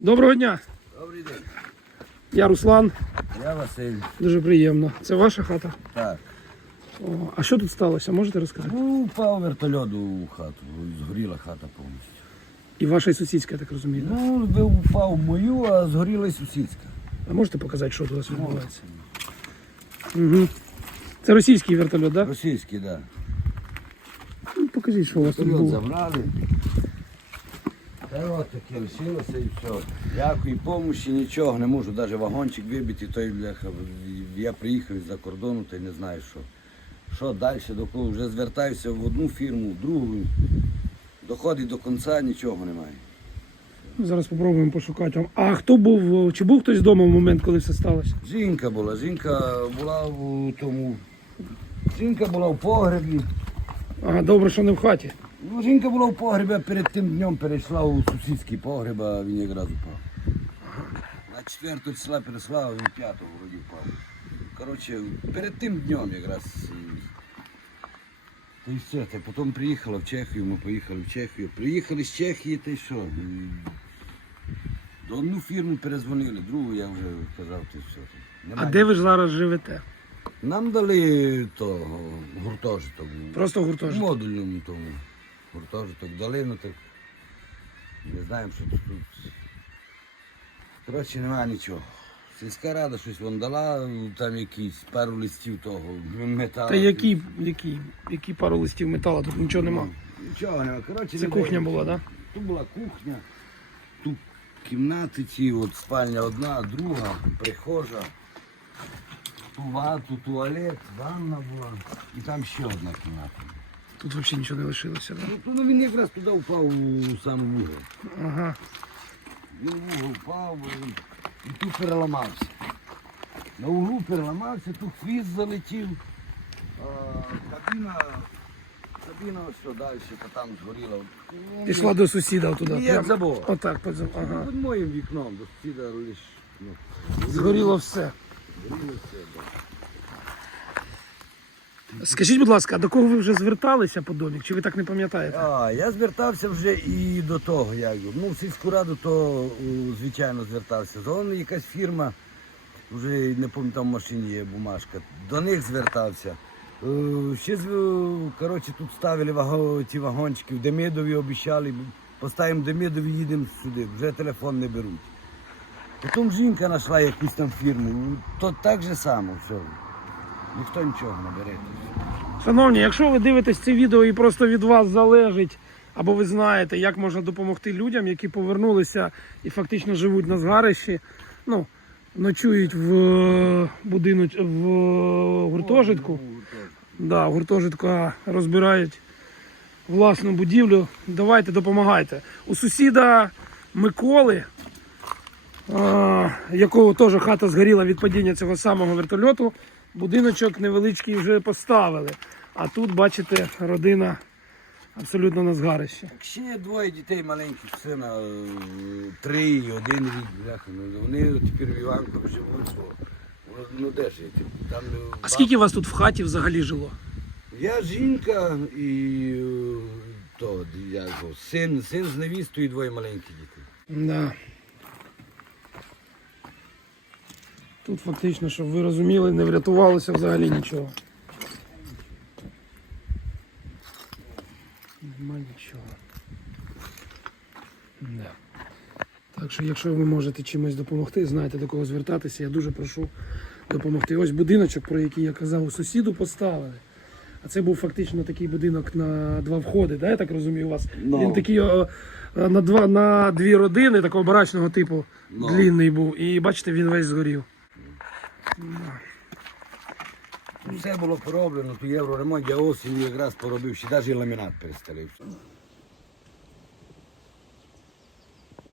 Доброго дня, Добрий день. я Руслан. Я Василь. Дуже приємно. Це ваша хата? Так. О, а що тут сталося? Можете розказати? Ну, впав вертольот у хату. Згоріла хата повністю. І ваша і сусідська, я так розумію. да? Ну, ви впав мою, а згоріла й сусідська. А можете показати, що тут у вас відбувається? Угу. Це російський вертольот, так? Да? Російський, так. Ну, покажіть, що у вас тут Вертольот було. забрали. Та от таке лишилося і все. Ніякої допомоги, нічого, не можу навіть вагончик вибити, той бляха. Я приїхав із-за кордону, та й не знаю що. Що далі, до кого вже звертаюся в одну фірму, в другу. Доходить до кінця, нічого немає. Зараз спробуємо пошукати. А хто був? Чи був хтось вдома в момент, коли все сталося? Жінка була, жінка була в тому. Жінка була в погребі. Ага, добре, що не в хаті. Ну, жінка була в погребі, а перед тим днем перейшла у сусідський погреб, а він якраз упав. На 4 числа перейшла, а він 5 вроді впав. Коротше, перед тим днем якраз. Та й все, та потім приїхала в Чехію, ми поїхали в Чехію. Приїхали з Чехії, та й що? До одну фірму перезвонили, другу я вже казав, й все. А де ви ж зараз живете? нам дали того гуртожиток. Просто гуртожиток. модульному тому гуртожиток ну так не знаємо, що тут. тут. Коротше, немає нічого. Сільська рада щось вон дала, там якісь пару листів того металу. Та які, які, які пару листів металу, тут нічого нема. Нічого нема. Коротше, Це кухня була, так? Тут була кухня, тут кімнати ці, от спальня одна, друга, прихожа. Ту вату, туалет, ванна була. І там ще одна кімната. Тут взагалі нічого не лишилося, так? Ну, ну він якраз туди впав у сам вугол. Ага. Він в угол впав і, і тут переламався. На углу переламався, тут хвіст залетів. А, кабіна, кабіна ось що далі, та там згоріла. Ну, Пішла до сусіда туди. Ні, як забор. Отак, під забор. Ага. Під моїм вікном, до сусіда лиш. Ну, Згоріло все. згоріло все, да. Скажіть, будь ласка, а до кого ви вже зверталися по домі? Чи ви так не пам'ятаєте? А, я звертався вже і до того, як ну, в сільську раду, то звичайно звертався. Вон якась фірма, вже не пам'ятаю, в машині є бумажка. До них звертався. Е, Ще коротше, тут ставили ті вагончики, в Демидові обіцяли, поставимо Демидові, їдемо сюди, вже телефон не беруть. Потім жінка знайшла якусь там фірму, то так же само, все. Ніхто нічого не бере. Шановні, якщо ви дивитесь це відео і просто від вас залежить, або ви знаєте, як можна допомогти людям, які повернулися і фактично живуть на згарищі, ну, ночують в будинок в гуртожитку. Да, гуртожитка розбирають власну будівлю. Давайте допомагайте. У сусіда Миколи, якого теж хата згоріла від падіння цього самого вертольоту, будиночок невеличкий вже поставили. А тут, бачите, родина абсолютно на згарищі. Ще є двоє дітей маленьких, сина е, три і один рік. бляха, ну, Вони тепер в Іванкові живуть. ну, Ну де ж я? Там, е, А скільки вас тут в хаті взагалі жило? Я жінка і е, то, його, син, син з невістою і двоє маленьких дітей. Да. Тут фактично, щоб ви розуміли, не врятувалося взагалі нічого. Нема нічого. Да. Так що, якщо ви можете чимось допомогти, знаєте до кого звертатися, я дуже прошу допомогти. Ось будиночок, про який я казав, у сусіду поставили. А це був фактично такий будинок на два входи, да, я так розумію, у вас. Ну. Він такий о, на, два, на дві родини, такого барачного типу, Ну. длінний був. І бачите, він весь згорів. Все було пороблено, то євроремонт, я осінь якраз поробив, ще навіть ламінат перестелив.